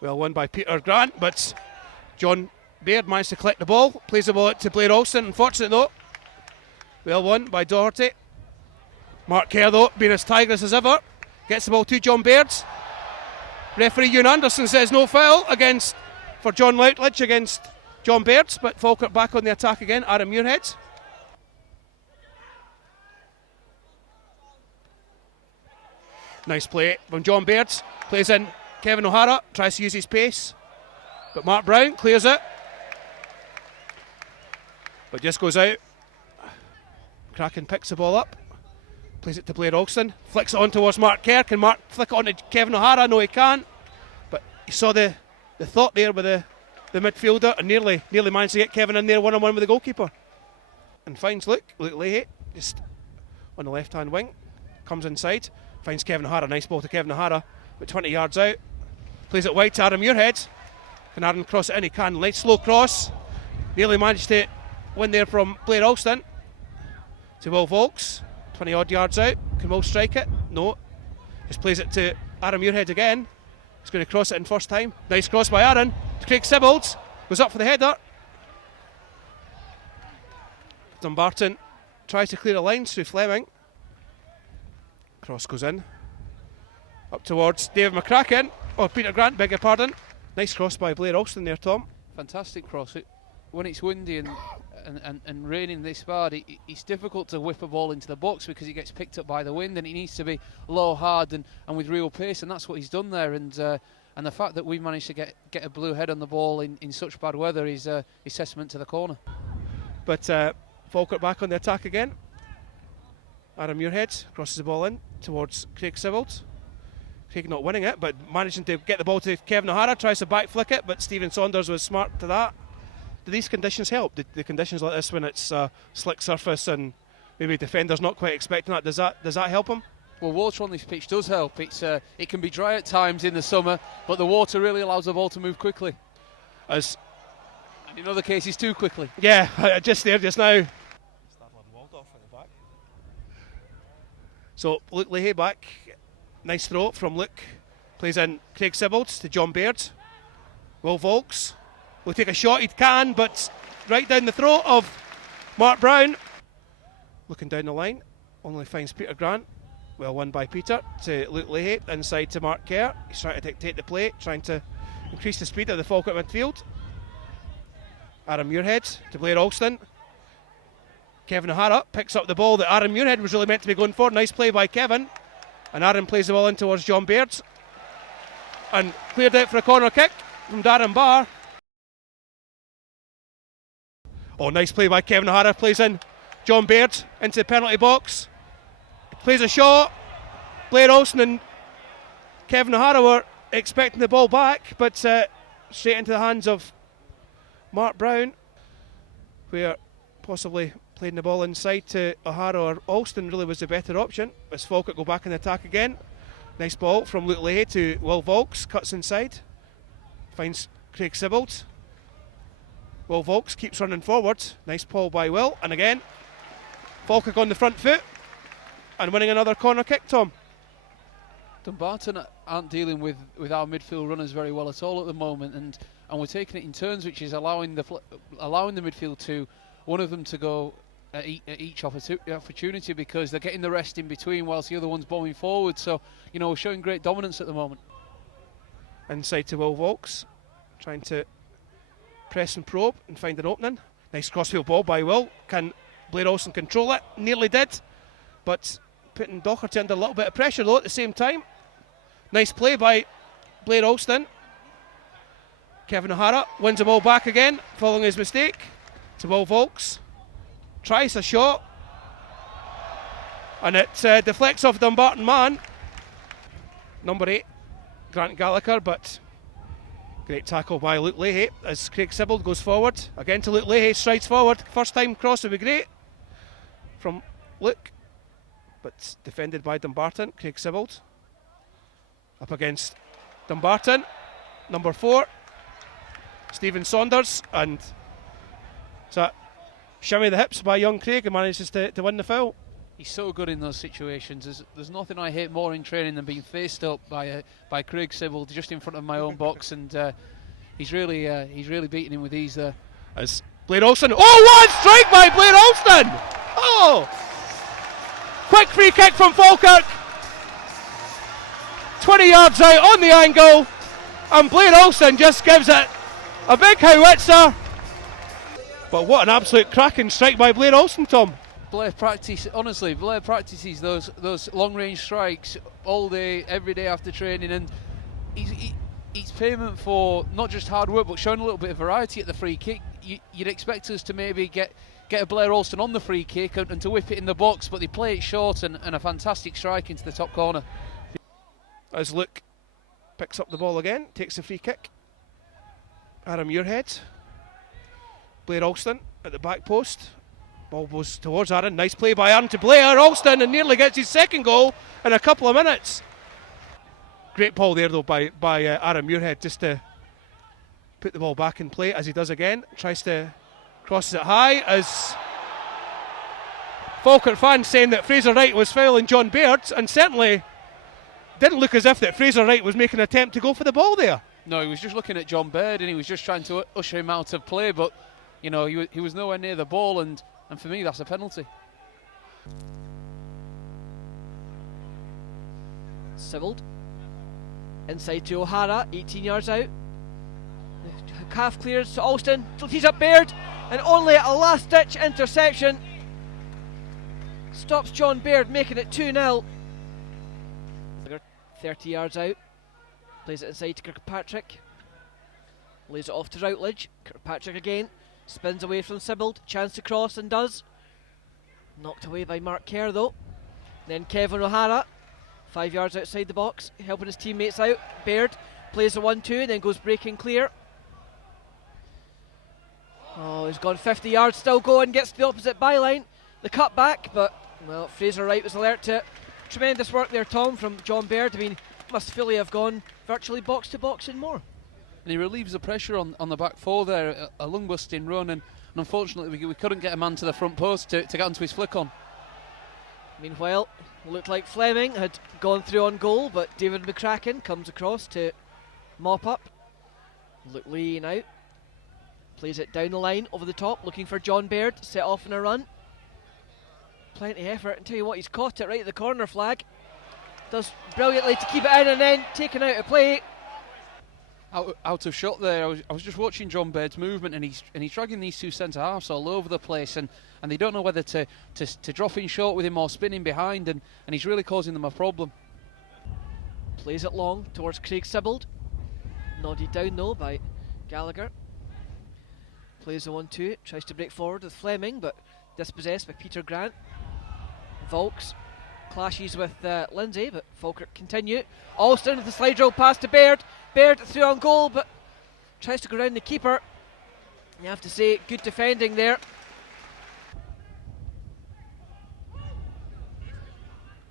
Well won by Peter Grant, but John Baird managed to collect the ball, plays the ball out to Blair Alston. Unfortunate though. Well won by Doherty. Mark Kerr though, being as tigrous as ever, gets the ball to John Baird. Referee Ewan Anderson says no foul for John Loutledge against John Baird, but Falkirk back on the attack again. Aaron Muirhead. Nice play from John Baird. Plays in Kevin O'Hara, tries to use his pace, but Mark Brown clears it, but just goes out. Kraken picks the ball up, plays it to Blair Alston, flicks it on towards Mark Kerr. Can Mark flick it on to Kevin O'Hara? No, he can't, but he saw the thought there with the midfielder and nearly managed to get Kevin in there one-on-one with the goalkeeper, and finds Luke Leahy just on the left hand wing, comes inside, finds Kevin O'Hara. Nice ball to Kevin O'Hara, but 20 yards out, plays it wide to Aaron Muirhead. Can Aaron cross it in? He can. Nice slow cross, nearly managed to win there from Blair Alston to Will Volks, 20 odd yards out. Can Will strike it? No, just plays it to Aaron Muirhead again. He's going to cross it in first time. Nice cross by Aaron to Craig Sibbald, goes up for the header. Dumbarton tries to clear the lines through Fleming. Cross goes in up towards David McCracken, or Peter Grant, beg your pardon. Nice cross by Blair Alston there, Tom. Fantastic cross. When it's windy and raining this hard, it's difficult to whip a ball into the box because it gets picked up by the wind, and it needs to be low, hard and with real pace, and that's what he's done there. And the fact that we've managed to get a blue head on the ball in such bad weather is testament to the corner. But Falkirk back on the attack again. Aaron Muirhead crosses the ball in towards Craig Sibbald. Craig not winning it, but managing to get the ball to Kevin O'Hara, tries to back flick it, but Stephen Saunders was smart to that. Do these conditions help? The conditions like this, when it's a slick surface and maybe defenders not quite expecting that, does that help him? Well, water on this pitch does help. It can be dry at times in the summer, but the water really allows the ball to move quickly. And in other cases, too quickly. Yeah, just now. So Luke Leahy back. Nice throw from Luke. Plays in Craig Sibbald to John Baird. Will Volks will take a shot. He can, but right down the throat of Mark Brown. Looking down the line, only finds Peter Grant. Well won by Peter to Luke Leahy. Inside to Mark Kerr. He's trying to dictate the play, trying to increase the speed of the Falkirk midfield. Aaron Muirhead to Blair Alston. Kevin O'Hara picks up the ball that Aaron Muirhead was really meant to be going for. Nice play by Kevin. And Aaron plays the ball in towards John Baird. And cleared out for a corner kick from Darren Barr. Oh, nice play by Kevin O'Hara. Plays in John Baird into the penalty box. Plays a shot. Blair Alston and Kevin O'Hara were expecting the ball back, but straight into the hands of Mark Brown, where possibly playing the ball inside to O'Hara or Alston really was the better option. As Falkirk go back in the attack again. Nice ball from Luke Leahy to Will Volks, cuts inside, finds Craig Sibbald. Will Volks keeps running forward. Nice ball by Will, and again Falkirk on the front foot and winning another corner kick, Tom. Dumbarton aren't dealing with our midfield runners very well at all at the moment, and we're taking it in turns, which is allowing the midfield to, one of them to go at each opportunity, because they're getting the rest in between whilst the other one's bowling forward. So, we're showing great dominance at the moment. Inside to Will Volks, trying to press and probe and find an opening. Nice crossfield ball by Will. Can Blair Alston control it? Nearly did, but putting Doherty under a little bit of pressure though at the same time. Nice play by Blair Alston. Kevin O'Hara wins the ball back again following his mistake to Will Volks. Tries a shot, and it deflects off Dumbarton man, number 8, Grant Gallagher, but great tackle by Luke Leahy as Craig Sibbald goes forward. Again to Luke Leahy, strides forward. First time cross would be great from Luke, but defended by Dumbarton. Craig Sibbald up against Dumbarton, number 4, Stephen Saunders, and so shimmy the hips by young Craig, and manages to win the foul. He's so good in those situations. There's nothing I hate more in training than being faced up by Craig Sibbald just in front of my own box, and he's really beating him with ease there. As Blair Alston, what a strike by Blair Alston! Oh! Quick free kick from Falkirk. 20 yards out on the angle, and Blair Alston just gives it a big howitzer. But what an absolute cracking strike by Blair Alston, Tom. Blair practices those long-range strikes all day, every day after training, and he's payment for not just hard work but showing a little bit of variety at the free kick. You'd expect us to maybe get a Blair Alston on the free kick and to whip it in the box, but they play it short and a fantastic strike into the top corner. As Luke picks up the ball again, takes the free kick. Aaron Muirhead. Blair Alston at the back post. Ball goes towards Aaron. Nice play by Aaron to Blair Alston, and nearly gets his second goal in a couple of minutes. Great ball there though by Aaron Muirhead, just to put the ball back in play as he does again. Tries to crosses it high, as Falkirk fans saying that Fraser Wright was fouling John Baird, and certainly didn't look as if that Fraser Wright was making an attempt to go for the ball there. No, he was just looking at John Baird and he was just trying to usher him out of play, but you know, he was nowhere near the ball, and for me that's a penalty. Sibbald inside to O'Hara, 18 yards out. Calf clears to Alston, he's up Baird, and only a last ditch interception stops John Baird, making it 2-0. 30 yards out, plays it inside to Kirkpatrick, lays it off to Routledge. Kirkpatrick again, spins away from Sibbald, chance to cross and does. Knocked away by Mark Kerr though. Then Kevin O'Hara, 5 yards outside the box, helping his teammates out. Baird plays the 1-2, then goes breaking clear. Oh, he's gone 50 yards, still going, gets to the opposite byline. The cut back, but well, Fraser Wright was alert to it. Tremendous work there, Tom, from John Baird. I mean, must fully have gone virtually box to box and more. And he relieves the pressure on the back four there, a lung-busting run, and unfortunately we couldn't get a man to the front post to get onto his flick on. Meanwhile, it looked like Fleming had gone through on goal, but David McCracken comes across to mop up. Luke Lee now plays it down the line, over the top, looking for John Baird, set off in a run. Plenty of effort, and tell you what, he's caught it right at the corner flag. Does brilliantly to keep it in, and then taken out of play. Out of shot there. I was just watching John Baird's movement, and he's dragging these two centre halves all over the place, and they don't know whether to drop in short with him or spinning behind, and he's really causing them a problem. Plays it long towards Craig Sibbald, nodded down though by Gallagher. Plays the 1-2, tries to break forward with Fleming, but dispossessed by Peter Grant. Volks clashes with Lindsay, but Falkirk continue. Alston with the slide drill pass to Baird. Baird through on goal, but tries to go round the keeper. You have to say, good defending there.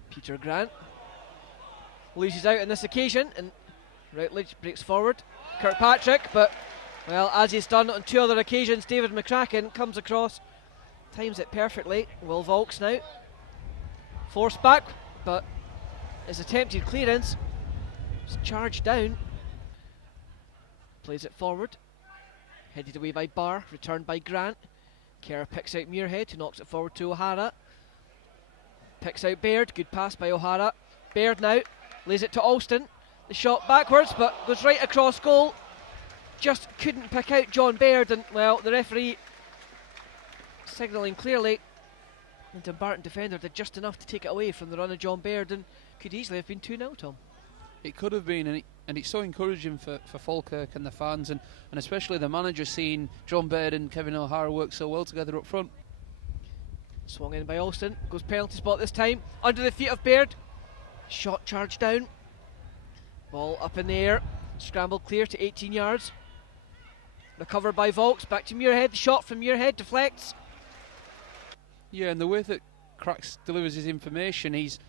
Peter Grant loses out on this occasion, and Routledge breaks forward. Kirkpatrick, but well, as he's done on two other occasions, David McCracken comes across, times it perfectly. Will Volks now forced back, but his attempted clearance is charged down. Plays it forward, headed away by Barr, returned by Grant. Kerr picks out Muirhead, who knocks it forward to O'Hara. Picks out Baird, good pass by O'Hara. Baird now lays it to Alston. The shot backwards, but goes right across goal. Just couldn't pick out John Baird, and well, the referee signalling clearly. The Dumbarton defender did just enough to take it away from the run of John Baird, and could easily have been 2-0, Tom. It could have been, and it's so encouraging for Falkirk and the fans, and especially the manager, seeing John Baird and Kevin O'Hara work so well together up front. Swung in by Alston, goes penalty spot this time, under the feet of Baird. Shot charged down. Ball up in the air, scrambled clear to 18 yards. Recovered by Volks, back to Muirhead. The shot from Muirhead deflects. Yeah, and the way that Cracks delivers his information, he's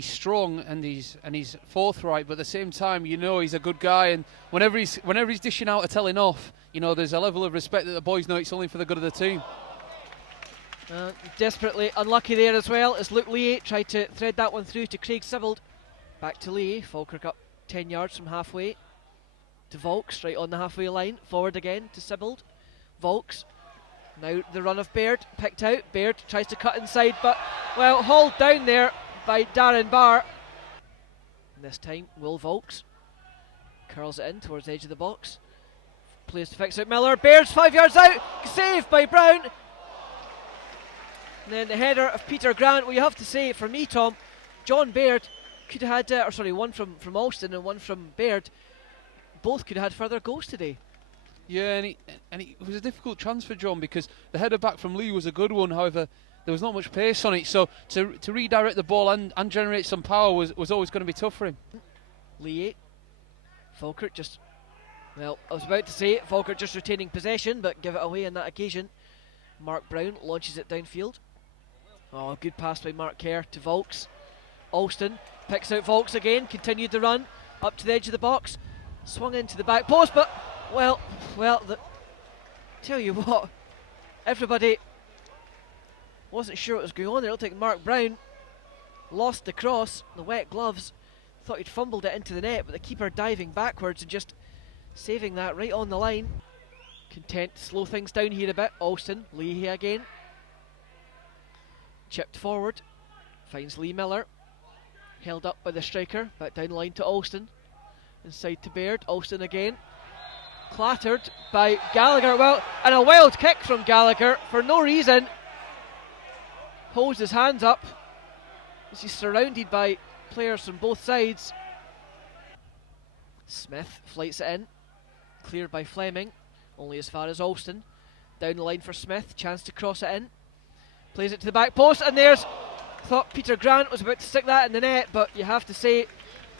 strong and he's forthright, but at the same time, you know, he's a good guy, and whenever he's dishing out a telling off, you know, there's a level of respect that the boys know it's only for the good of the team. Desperately unlucky there as well as Luke Lee tried to thread that one through to Craig Sibbald. Back to Lee. Falkirk up 10 yards from halfway. To Volks, right on the halfway line. Forward again to Sibbald. Volks. Now the run of Baird, picked out. Baird tries to cut inside, but, well, hauled down there by Darren Barr. And this time, Will Volks curls it in towards the edge of the box. Plays to fix out Miller. Baird's 5 yards out. Saved by Brown. And then the header of Peter Grant. Well, you have to say, for me, Tom, John Baird could have had, one from Alston and one from Baird. Both could have had further goals today. Yeah, and it was a difficult chance for John because the header back from Lee was a good one. However, there was not much pace on it, so to redirect the ball and generate some power was always going to be tough for him. Lee, Falkirk just, well, I was about to say it, Falkirk just retaining possession, but give it away on that occasion. Mark Brown launches it downfield. Oh, good pass by Mark Kerr to Volks. Alston picks out Volks again, continued the run up to the edge of the box, swung into the back post, but tell you what, everybody wasn't sure what was going on there. It looked like Mark Brown lost the cross, the wet gloves, thought he'd fumbled it into the net, but the keeper diving backwards and just saving that right on the line. Content to slow things down here a bit. Alston, Leahy again. Chipped forward, finds Lee Miller. Held up by the striker, back down the line to Alston. Inside to Baird, Alston again. Clattered by Gallagher, well, and a wild kick from Gallagher for no reason. Holds his hands up as he's surrounded by players from both sides. Smith flights it in, cleared by Fleming, only as far as Alston. Down the line for Smith, chance to cross it in. Plays it to the back post, and there's, thought Peter Grant was about to stick that in the net, but you have to say,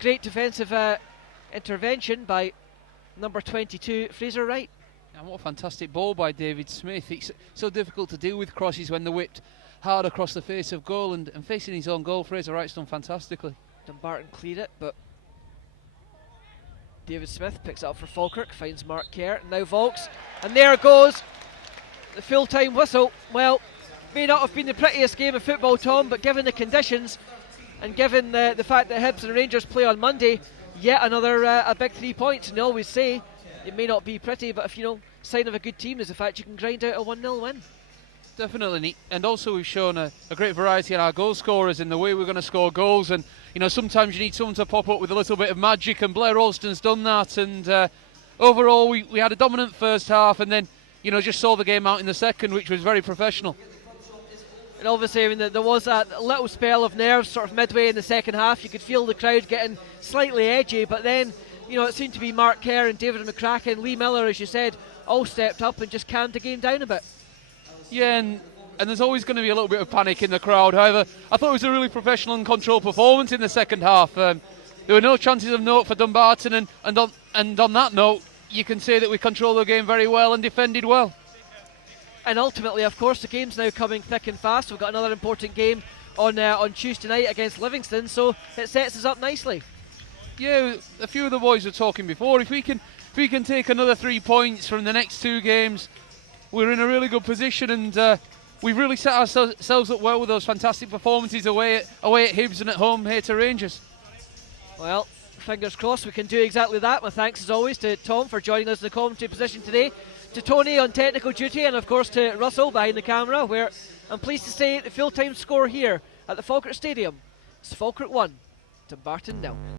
great defensive intervention by number 22, Fraser Wright. And what a fantastic ball by David Smith. It's so difficult to deal with crosses when they're whipped hard across the face of goal, and facing his own goal, Fraser Wright's done fantastically. Dumbarton cleared it, but David Smith picks it up for Falkirk, finds Mark Kerr, now Volks, and there goes the full-time whistle. Well, may not have been the prettiest game of football, Tom, but given the conditions and given the fact that Hibs and Rangers play on Monday, yet another a big 3 points. And I always say it may not be pretty, but if sign of a good team is the fact you can grind out a 1-0 win. Definitely, and also we've shown a great variety in our goal scorers in the way we're going to score goals, and sometimes you need someone to pop up with a little bit of magic, and Blair Alston's done that, and overall we had a dominant first half, and then just saw the game out in the second, which was very professional. And obviously, I mean, there was that little spell of nerves sort of midway in the second half. You could feel the crowd getting slightly edgy, but then it seemed to be Mark Kerr and David McCracken, Lee Miller, as you said, all stepped up and just calmed the game down a bit. Yeah, and there's always going to be a little bit of panic in the crowd. However, I thought it was a really professional and controlled performance in the second half. There were no chances of note for Dumbarton, and on that note, you can say that we controlled the game very well and defended well. And ultimately, of course, the game's now coming thick and fast. We've got another important game on Tuesday night against Livingston, so it sets us up nicely. Yeah, a few of the boys were talking before. If we can take another 3 points from the next two games, we're in a really good position, and we've really set ourselves up well with those fantastic performances away at Hibs and at home here to Rangers. Well, fingers crossed we can do exactly that. My thanks as always to Tom for joining us in the commentary position today, to Tony on technical duty, and of course to Russell behind the camera, where I'm pleased to say the full-time score here at the Falkirk Stadium is Falkirk 1, Dumbarton 0.